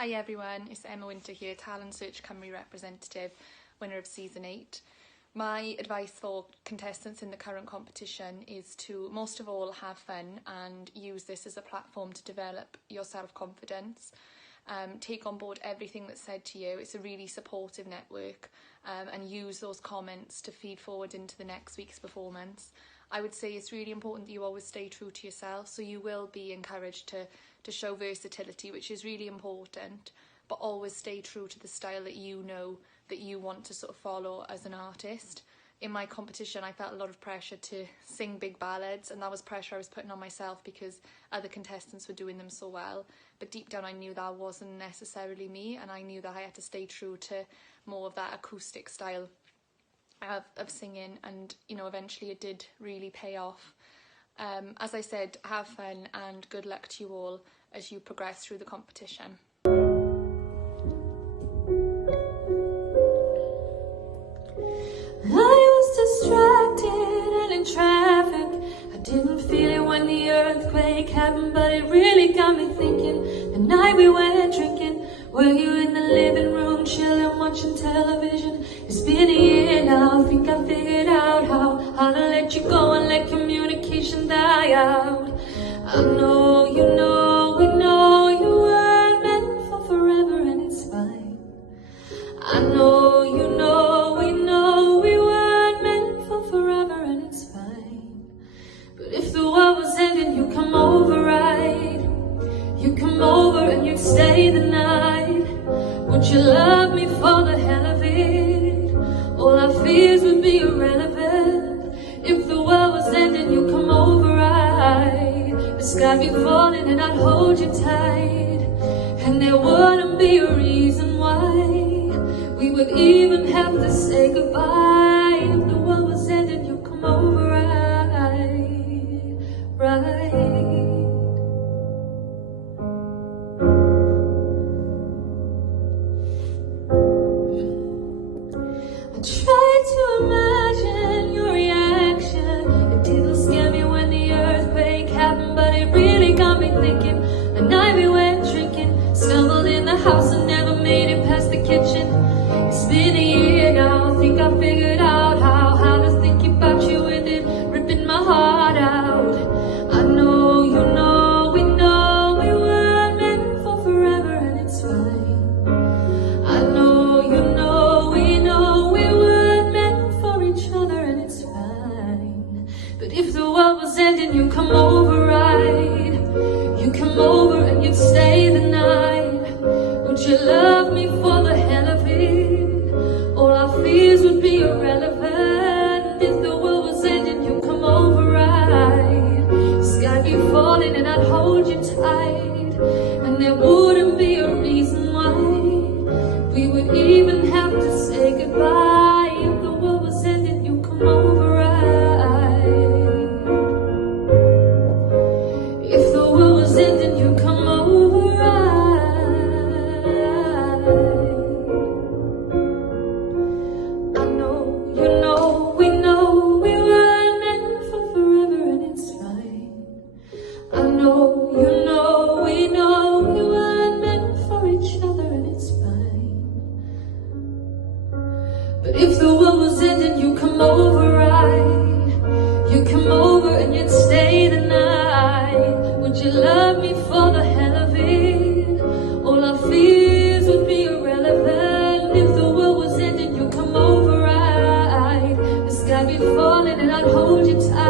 Hi everyone, it's Emma Winter here, Talent Search Cymru representative, winner of season 8. My advice for contestants in the current competition is to most of all have fun and use this as a platform to develop your self-confidence. Take on board everything that's said to you. It's a really supportive network, and use those comments to feed forward into the next week's performance. I would say it's really important that you always stay true to yourself, so you will be encouraged to show versatility, which is really important, but always stay true to the style that you know that you want to sort of follow as an artist. In my competition, I felt a lot of pressure to sing big ballads, and that was pressure I was putting on myself because other contestants were doing them so well. But deep down I knew that wasn't necessarily me, and I knew that I had to stay true to more of that acoustic style of singing, and eventually it did really pay off. As I said, have fun and good luck to you all as you progress through the competition. I was distracted and in traffic. I didn't feel it when the earthquake happened, but it really got me thinking. The night we went drinking, were you in the living room chilling, watching television? It's been a year now, I think I figured out how to let you go and let communication die out. I know you know, we know you weren't meant for forever, and it's fine. I know you know, we know we weren't meant for forever, and it's fine. But if the world was ending, you come over, right? You come over and you'd stay the night. Would you love me for the hell of it? All our fears would be irrelevant. If the world was ending, you come over, right? The sky be falling and I'd hold you tight, and there wouldn't be a reason why we would even have to say goodbye. If the world was ending, you come over, right? I tried to imagine your reaction. It didn't scare me when the earthquake happened, but it really got me thinking. The night we went drinking, stumbled in the house and never made it past the kitchen. It's been a year now, I think I figured out how to think about you with it ripping my heart out. I know you know, we know we weren't meant for forever, and it's fine. I know you know, we know we weren't meant for each other, and it's fine. But if the world was ending, you come over, right? You come over and you'd stay the night. Would you love me for the hell of it? All our fears would be irrelevant. If the world was ending, you come over, right? The sky be falling and I'd hold you tight, and there wouldn't be a reason why we would even have to say goodbye. If the world was ending, you come over, right? If the world was ending, you come over, right? I know you know, we know we weren't meant for forever, and it's fine. I know you know, we know we weren't meant for each other, and it's fine. But if the world was ending, you come over, right? You come over and you'd stay the night. Would you love me for the hell of it? All our fears would be irrelevant. If the world was ending, you come over, right? The sky be falling and I'd hold you tight.